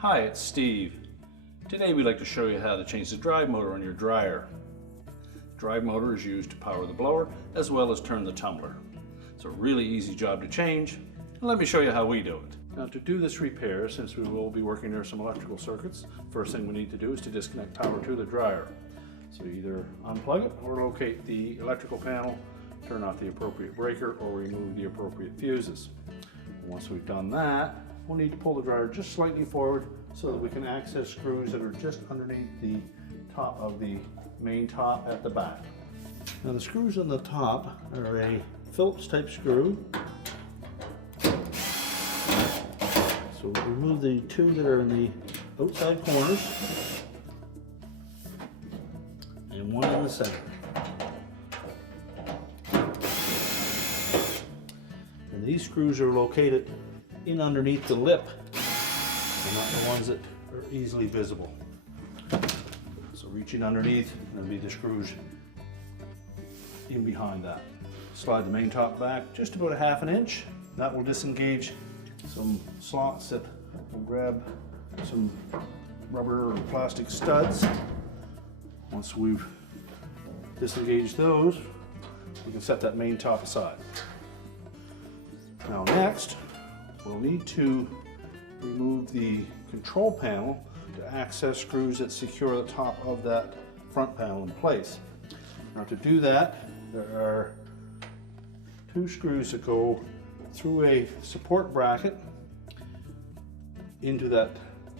Hi, it's Steve. Today we'd like to show you how to change the drive motor on your dryer. The drive motor is used to power the blower as well as turn the tumbler. It's a really easy job to change, and let me show you how we do it. Now to do this repair, since we will be working near some electrical circuits, first thing we need to do is to disconnect power to the dryer. So either unplug it or locate the electrical panel, turn off the appropriate breaker, or remove the appropriate fuses. Once we've done that, we'll need to pull the dryer just slightly forward so that we can access screws that are just underneath the top of the main top at the back. Now the screws on the top are a Phillips type screw. So we'll remove the two that are in the outside corners and one in the center. And these screws are located in underneath the lip and not the ones that are easily visible. So reaching underneath, there'll be the screws in behind that. Slide the main top back just about 1/2 inch. That will disengage some slots that will grab some rubber or plastic studs. Once we've disengaged those, we can set that main top aside. Now next, we'll need to remove the control panel to access screws that secure the top of that front panel in place. Now to do that, there are two screws that go through a support bracket into that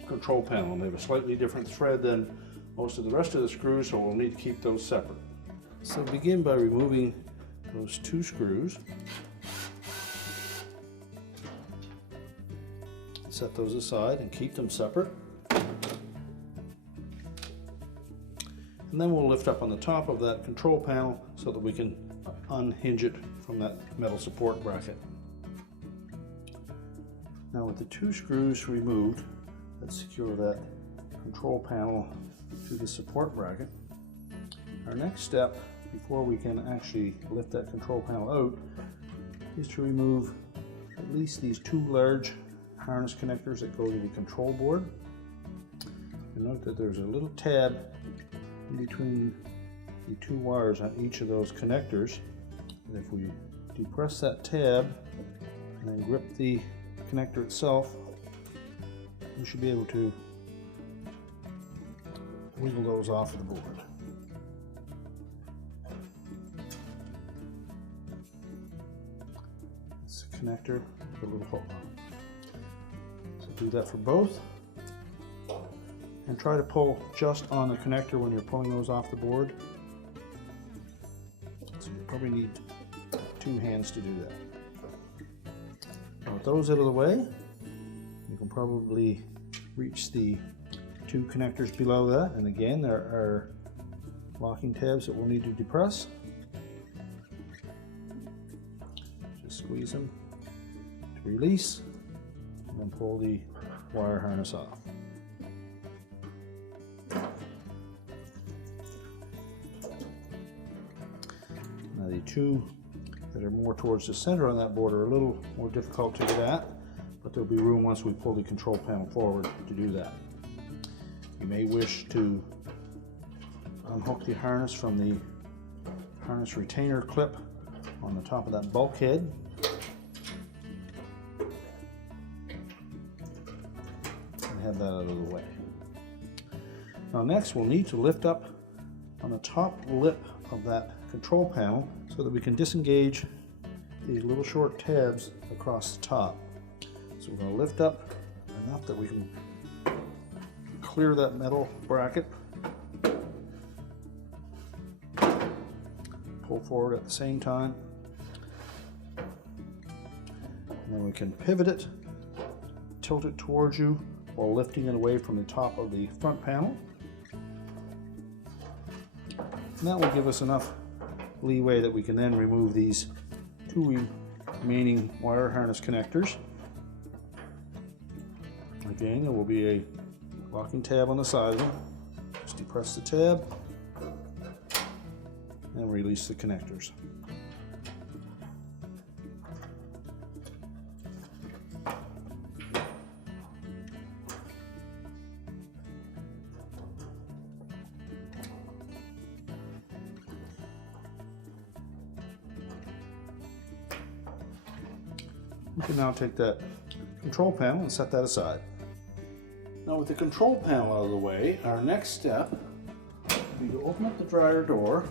control panel. And they have a slightly different thread than most of the rest of the screws, so we'll need to keep those separate. So begin by removing those two screws. Set those aside and keep them separate. And then we'll lift up on the top of that control panel so that we can unhinge it from that metal support bracket. Now with the two screws removed that secure that control panel to the support bracket, our next step before we can actually lift that control panel out is to remove at least these two large harness connectors that go to the control board. And note that there's a little tab in between the two wires on each of those connectors. And if we depress that tab and then grip the connector itself, we should be able to wiggle those off of the board. It's a connector with a little hook on it. Do that for both, and try to pull just on the connector when you're pulling those off the board. So you probably need two hands to do that. Now with those out of the way, you can probably reach the two connectors below that, and again there are locking tabs that we'll need to depress. Just squeeze them to release, and then pull the wire harness off. Now the two that are more towards the center on that board are a little more difficult to get at, but there'll be room once we pull the control panel forward to do that. You may wish to unhook the harness from the harness retainer clip on the top of that bulkhead. Have that out of the way. Now next we'll need to lift up on the top lip of that control panel so that we can disengage these little short tabs across the top. So we're going to lift up enough that we can clear that metal bracket, pull forward at the same time, and then we can pivot it, tilt it towards you while lifting it away from the top of the front panel. And that will give us enough leeway that we can then remove these two remaining wire harness connectors. Again, there will be a locking tab on the side of them. Just depress the tab and release the connectors. We can now take that control panel and set that aside. Now with the control panel out of the way, our next step will be to open up the dryer door,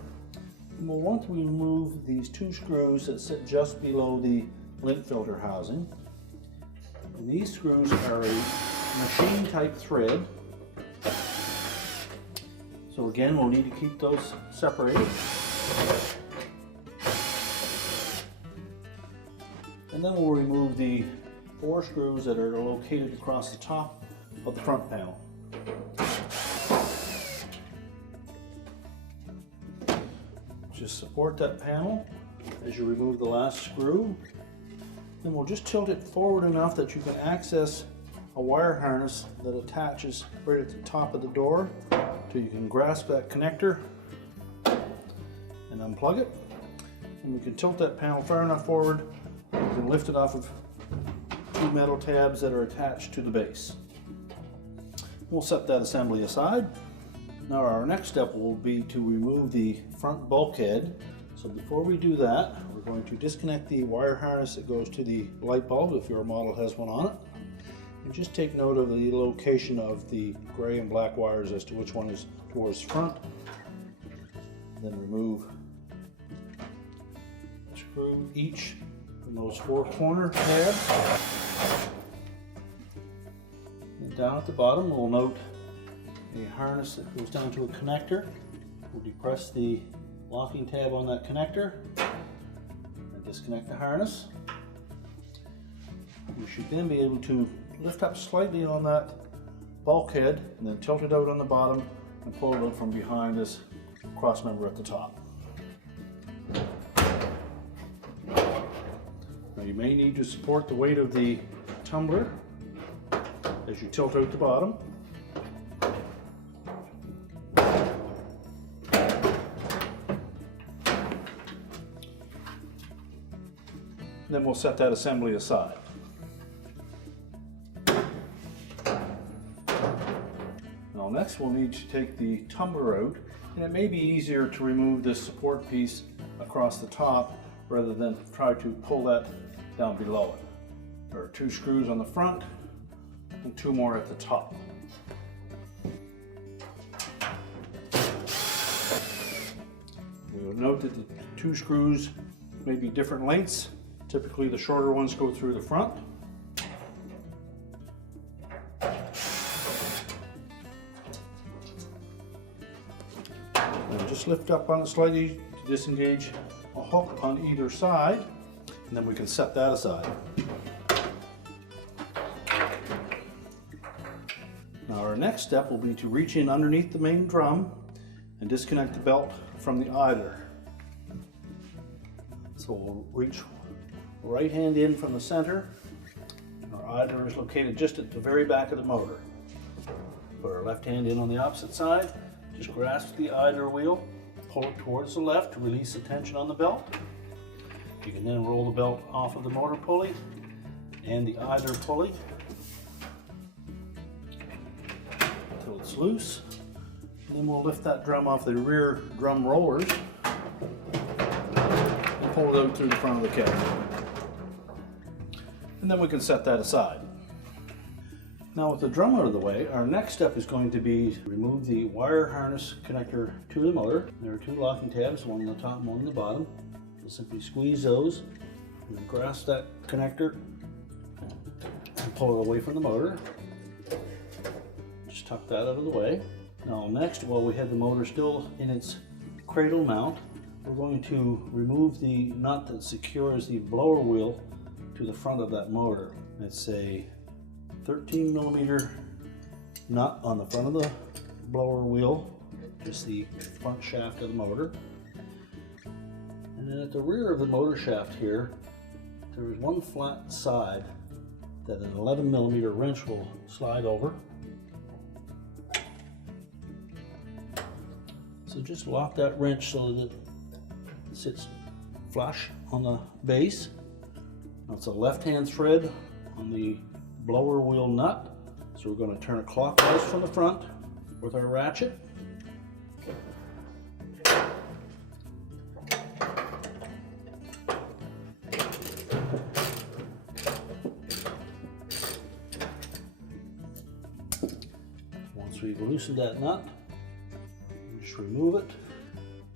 and we'll want to remove these two screws that sit just below the lint filter housing. And these screws are a machine type thread. So again, we'll need to keep those separated. And then we'll remove the 4 screws that are located across the top of the front panel. Just support that panel as you remove the last screw. Then we'll just tilt it forward enough that you can access a wire harness that attaches right at the top of the door, so you can grasp that connector and unplug it. And we can tilt that panel far enough forward, we can lift it off of 2 metal tabs that are attached to the base. We'll set that assembly aside. Now our next step will be to remove the front bulkhead. So before we do that, we're going to disconnect the wire harness that goes to the light bulb if your model has one on it. And just take note of the location of the gray and black wires as to which one is towards the front. Then remove a screw each from those 4 corner tabs. And down at the bottom we'll note a harness that goes down to a connector. We'll depress the locking tab on that connector and disconnect the harness. We should then be able to lift up slightly on that bulkhead and then tilt it out on the bottom and pull it out from behind this cross member at the top. Now you may need to support the weight of the tumbler as you tilt out the bottom. Then we'll set that assembly aside. Now next we'll need to take the tumbler out, and it may be easier to remove this support piece across the top rather than try to pull that down below it. There are 2 screws on the front and 2 more at the top. We'll note that the 2 screws may be different lengths. Typically the shorter ones go through the front. And just lift up on it slightly to disengage a hook on either side, and then we can set that aside. Now our next step will be to reach in underneath the main drum and disconnect the belt from the idler. So we'll reach right hand in from the center. Our idler is located just at the very back of the motor. Put our left hand in on the opposite side, just grasp the idler wheel, pull it towards the left to release the tension on the belt. You can then roll the belt off of the motor pulley and the idler pulley until it's loose. And then we'll lift that drum off the rear drum rollers and pull it out through the front of the cab. And then we can set that aside. Now with the drum out of the way, our next step is going to be to remove the wire harness connector to the motor. There are 2 locking tabs, one on the top and one on the bottom. We'll simply squeeze those and then grasp that connector and pull it away from the motor. Just tuck that out of the way. Now next, while we have the motor still in its cradle mount, we're going to remove the nut that secures the blower wheel to the front of that motor. It's a 13mm nut on the front of the blower wheel, just the front shaft of the motor. And then at the rear of the motor shaft here, there is one flat side that an 11mm wrench will slide over. So just lock that wrench so that it sits flush on the base. Now it's a left-hand thread on the blower wheel nut, so we're going to turn it clockwise from the front with our ratchet. Once we've loosened that nut, just remove it.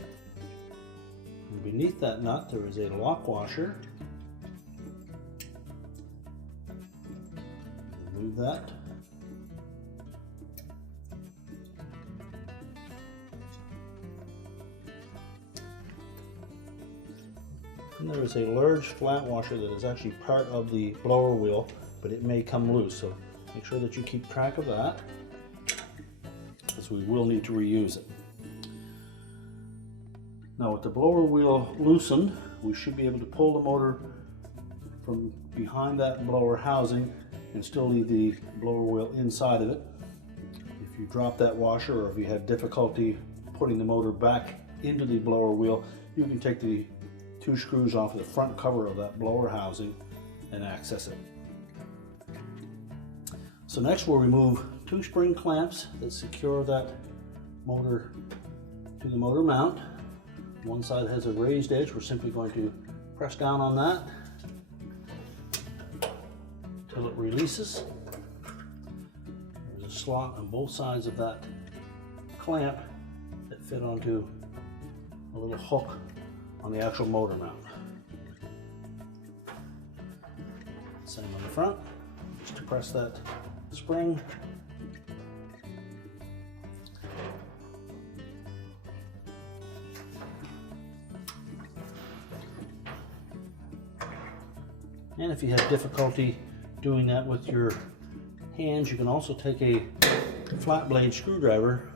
And beneath that nut there is a lock washer. Remove that. And there is a large flat washer that is actually part of the blower wheel, but it may come loose, so make sure that you keep track of that, because we will need to reuse it. Now with the blower wheel loosened, we should be able to pull the motor from behind that blower housing and still leave the blower wheel inside of it. If you drop that washer, or if you have difficulty putting the motor back into the blower wheel, you can take the 2 screws off of the front cover of that blower housing and access it. So next we'll remove 2 spring clamps that secure that motor to the motor mount. One side has a raised edge. We're simply going to press down on that until it releases. There's a slot on both sides of that clamp that fit onto a little hook on the actual motor mount. Same on the front, just to press that spring. And if you have difficulty doing that with your hands, you can also take a flat blade screwdriver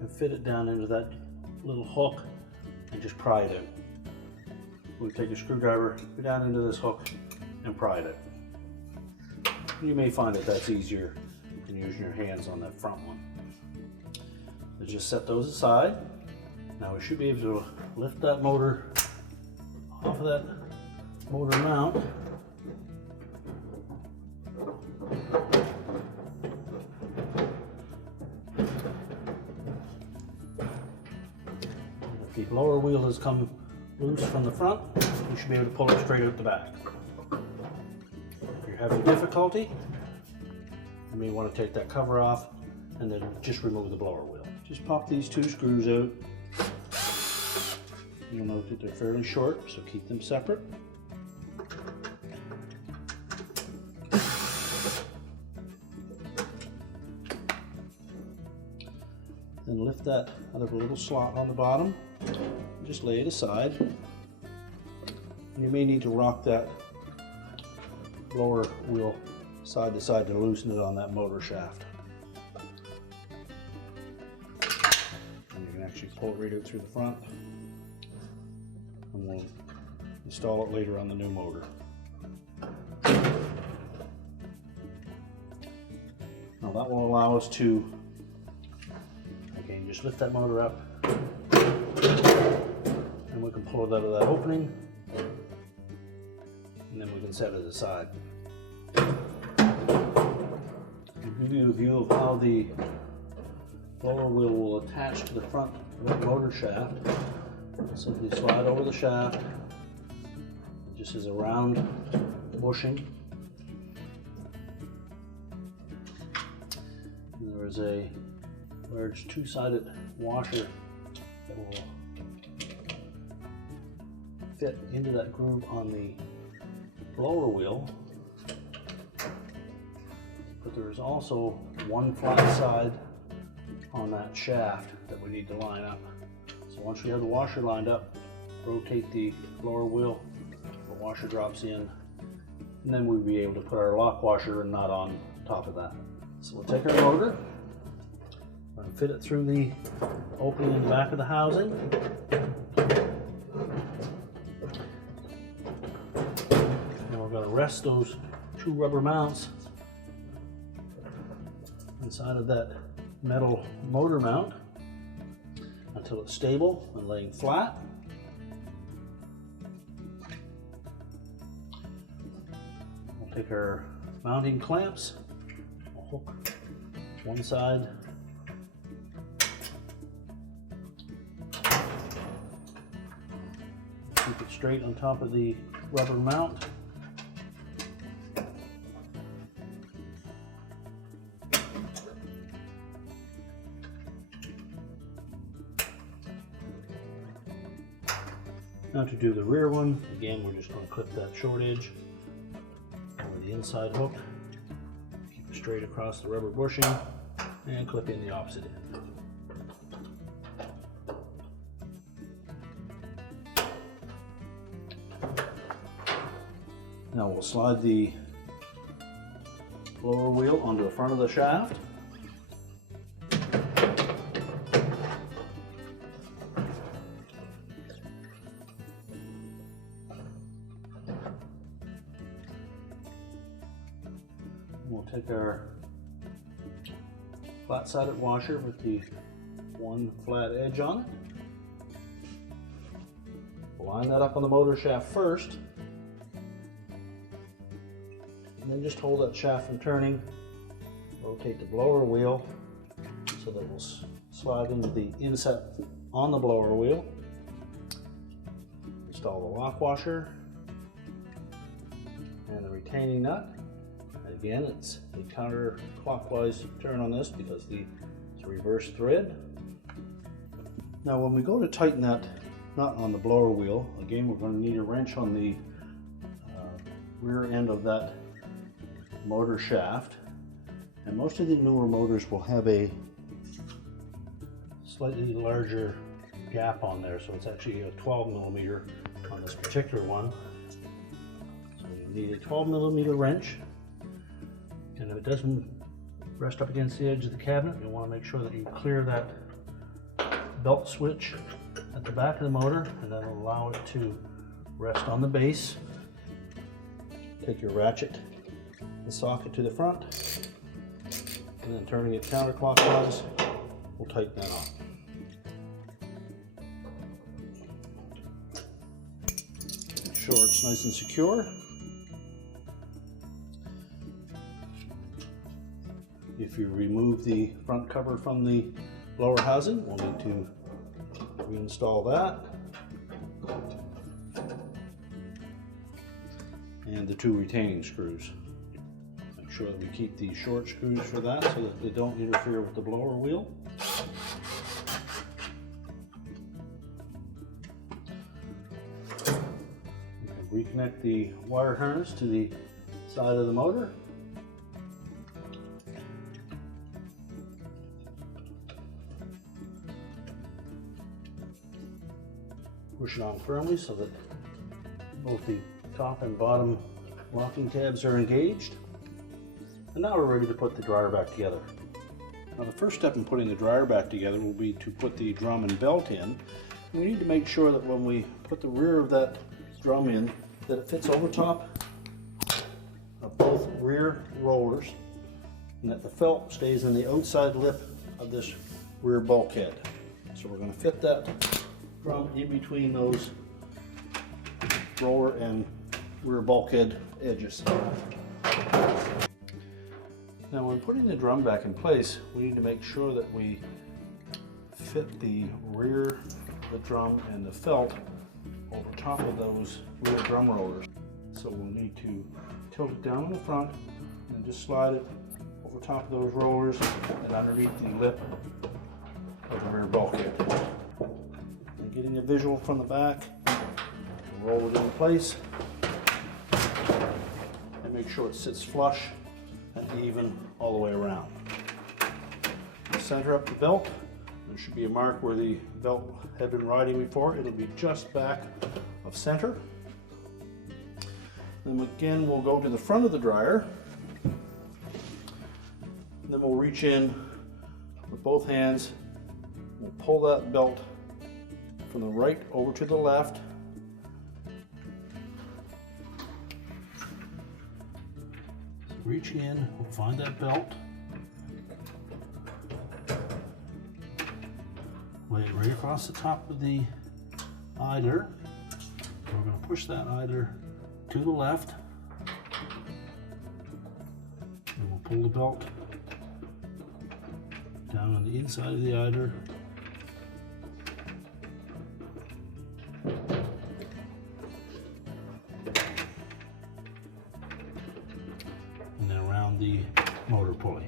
and fit it down into that little hook and just pry it in. We take a screwdriver, go down into this hook and pry it in. You may find that that's easier than using your hands on that front one. So just set those aside. Now we should be able to lift that motor off of that motor mount. If the blower wheel has come loose from the front, you should be able to pull it straight out the back. If you're having difficulty, you may want to take that cover off and then just remove the blower wheel. Just pop these 2 screws out. You'll note that they're fairly short, so keep them separate. Then lift that out of a little slot on the bottom. Just lay it aside. And you may need to rock that blower wheel side to side to loosen it on that motor shaft. And you can actually pull it right out through the front. And we'll install it later on the new motor. Now that will allow us to, again, just lift that motor up and we can pull it out of that opening, and then we can set it aside. To give you a view of how the blower wheel will attach to the front of the motor shaft, simply slide over the shaft. It just is a round bushing. And there is a large 2-sided washer that will fit into that groove on the blower wheel. But there is also one flat side on that shaft that we need to line up. So once we have the washer lined up, rotate the blower wheel, the washer drops in, and then we'll be able to put our lock washer and nut on top of that. So we'll take our motor and fit it through the opening in the back of the housing. And we're going to rest those 2 rubber mounts inside of that metal motor mount until it's stable and laying flat. We'll take our mounting clamps, we'll hook one side keep it straight on top of the rubber mount. Now to do the rear one, again we're just going to clip that short edge over the inside hook, keep it straight across the rubber bushing, and clip in the opposite end. Now we'll slide the blower wheel onto the front of the shaft. We'll take our flat-sided washer with the one flat edge on it. We'll line that up on the motor shaft first, and then just hold that shaft from turning. Rotate the blower wheel so that we'll slide into the inset on the blower wheel. Install the lock washer and the retaining nut. Again, it's a counterclockwise turn on this because it's a reverse thread. Now when we go to tighten that nut on the blower wheel, again we're going to need a wrench on the rear end of that motor shaft. And most of the newer motors will have a slightly larger gap on there, so it's actually a 12 millimeter on this particular one. So you need a 12 millimeter wrench. And if it doesn't rest up against the edge of the cabinet, you'll want to make sure that you clear that belt switch at the back of the motor, and then allow it to rest on the base. Take your ratchet and socket to the front, and then turning it counterclockwise, we'll tighten that on. Make sure it's nice and secure. If you remove the front cover from the blower housing, we'll need to reinstall that. And the two retaining screws. Make sure that we keep the short screws for that so that they don't interfere with the blower wheel. You can reconnect the wire harness to the side of the motor. Push it on firmly so that both the top and bottom locking tabs are engaged. And now we're ready to put the dryer back together. Now the first step in putting the dryer back together will be to put the drum and belt in. We need to make sure that when we put the rear of that drum in, that it fits over top of both rear rollers, and that the felt stays in the outside lip of this rear bulkhead. So we're going to fit that drum in between those roller and rear bulkhead edges. Now when putting the drum back in place, we need to make sure that we fit the rear, the drum, and the felt over top of those rear drum rollers. So we'll need to tilt it down in the front and just slide it over top of those rollers and underneath the lip of the rear bulkhead. And getting a visual from the back, we'll roll it in place and make sure it sits flush and even all the way around. Center up the belt. There should be a mark where the belt had been riding before. It'll be just back of center. Then again, we'll go to the front of the dryer. And then we'll reach in with both hands. We'll pull that belt from the right over to the left. Reach in, we'll find that belt. Lay it right across the top of the idler. We're going to push that idler to the left. And we'll pull the belt down on the inside of the idler. And then around the motor pulley.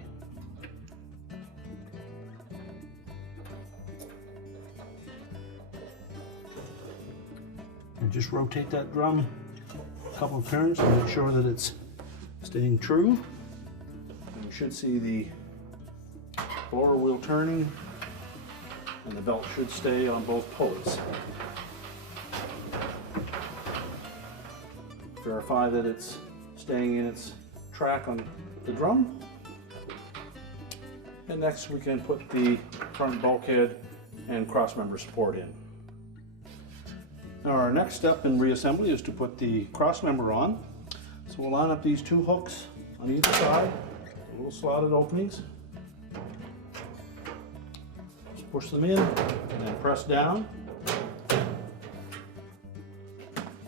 And just rotate that drum a couple of turns to make sure that it's staying true. And you should see the blower wheel turning, and the belt should stay on both pulleys. Verify that it's staying in its track on the drum. And next we can put the front bulkhead and crossmember support in. Now our next step in reassembly is to put the crossmember on. So we'll line up these two hooks on either side, little slotted openings. Just push them in and then press down.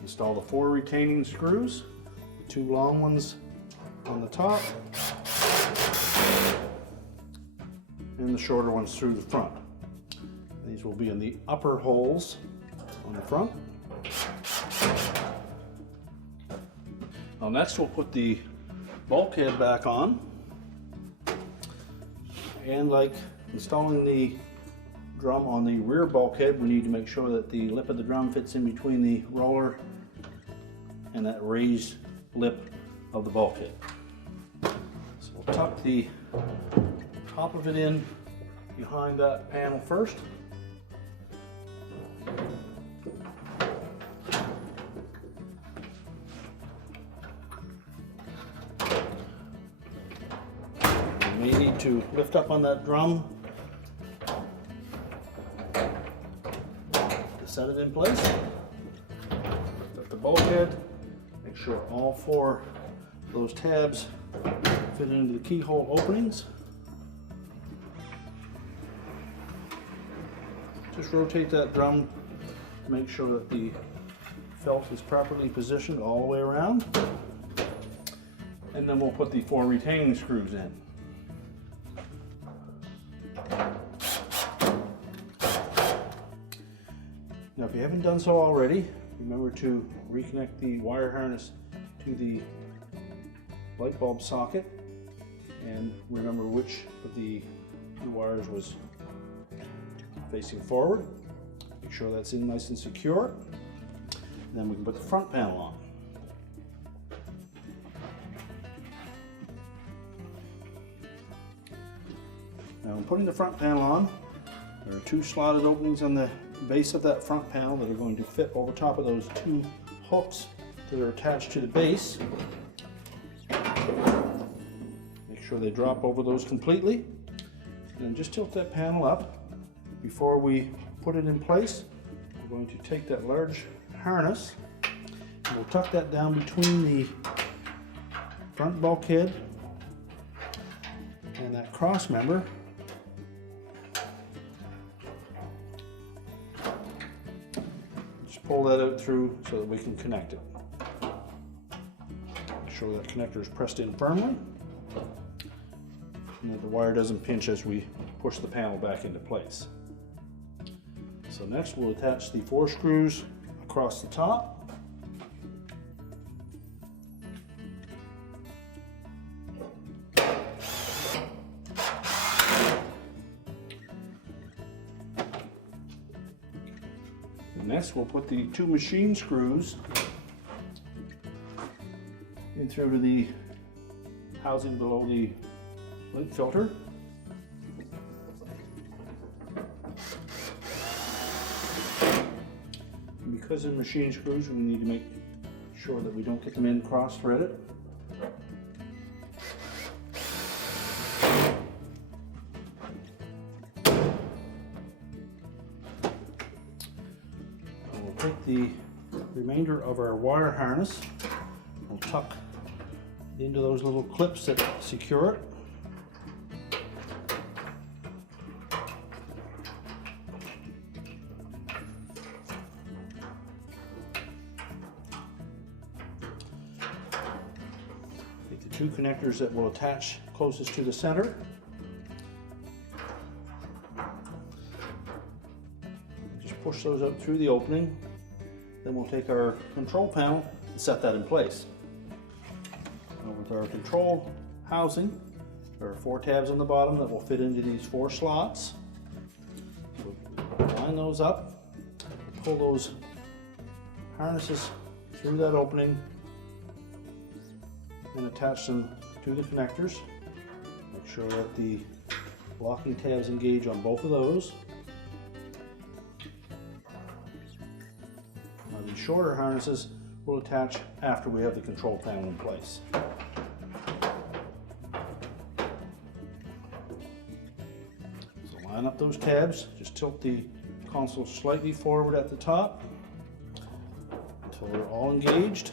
Install the 4 retaining screws, the 2 long ones on the top and the shorter ones through the front. These will be in the upper holes on the front. Now next we'll put the bulkhead back on, and like installing the drum on the rear bulkhead, we need to make sure that the lip of the drum fits in between the roller and that raised lip of the bulkhead. So we'll tuck the top of it in behind that panel first. You may need to lift up on that drum to set it in place. Lift the bulkhead. Make sure all 4 of those tabs fit into the keyhole openings. Just rotate that drum to make sure that the felt is properly positioned all the way around. And then we'll put the 4 retaining screws in. Now if you haven't done so already, remember to reconnect the wire harness to the light bulb socket, and remember which of the 2 wires was facing forward. Make sure that's in nice and secure. And then we can put the front panel on. Now when putting the front panel on, there are 2 slotted openings on the base of that front panel that are going to fit over top of those 2 hooks that are attached to the base. Make sure they drop over those completely. And then just tilt that panel up. Before we put it in place, we're going to take that large harness and we'll tuck that down between the front bulkhead and that cross member. Just pull that out through so that we can connect it. Make sure that connector is pressed in firmly and that the wire doesn't pinch as we push the panel back into place. So next we'll attach the 4 screws across the top. And next we'll put the 2 machine screws in through the housing below the lint filter. Because they're machine screws, we need to make sure that we don't get them in cross-threaded. We'll take the remainder of our wire harness, we'll tuck into those little clips that secure it. Two connectors that will attach closest to the center. Just push those up through the opening. Then we'll take our control panel and set that in place. Now with our control housing, there are 4 tabs on the bottom that will fit into these 4 slots. So line those up, pull those harnesses through that opening and attach them to the connectors. Make sure that the locking tabs engage on both of those. Now the shorter harnesses will attach after we have the control panel in place. So line up those tabs, just tilt the console slightly forward at the top until they're all engaged.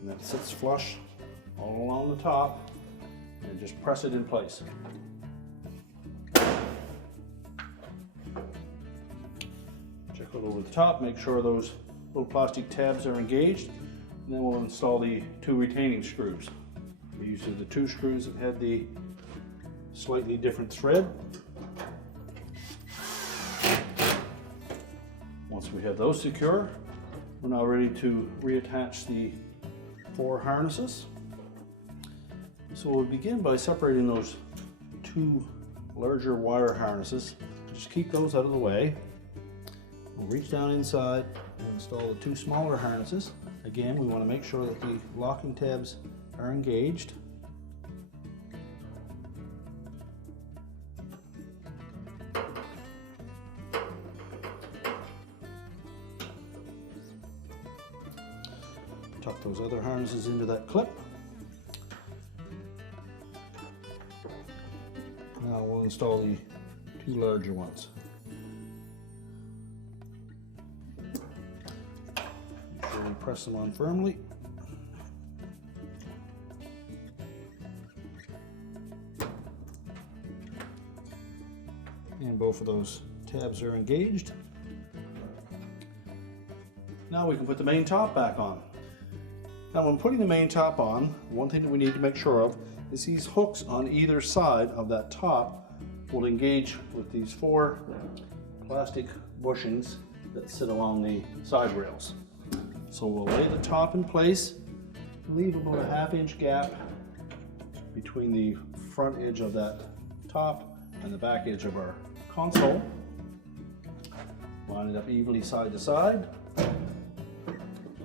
And that sits flush all along the top, and just press it in place. Check it over the top, make sure those little plastic tabs are engaged, and then we'll install the 2 retaining screws. These are the 2 screws that had the slightly different thread. Once we have those secure, we're now ready to reattach the 4 harnesses. So we'll begin by separating those 2 larger wire harnesses. Just keep those out of the way. We'll reach down inside and install the 2 smaller harnesses. Again, we want to make sure that the locking tabs are engaged. Tuck those other harnesses into that clip. Now we'll install the 2 larger ones. Make sure we press them on firmly. And both of those tabs are engaged. Now we can put the main top back on. Now when putting the main top on, one thing that we need to make sure of is these hooks on either side of that top will engage with these 4 plastic bushings that sit along the side rails. So we'll lay the top in place, leave about a 1/2 inch gap between the front edge of that top and the back edge of our console. Line it up evenly side to side.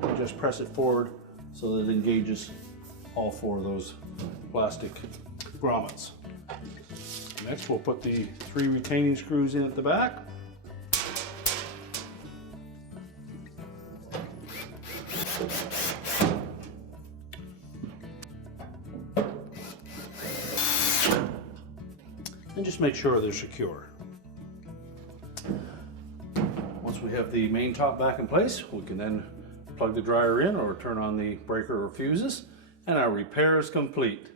And just press it forward so that it engages all 4 of those plastic grommets. Next we'll put the 3 retaining screws in at the back. And just make sure they're secure. Once we have the main top back in place, we can then plug the dryer in or turn on the breaker or fuses, and our repair is complete.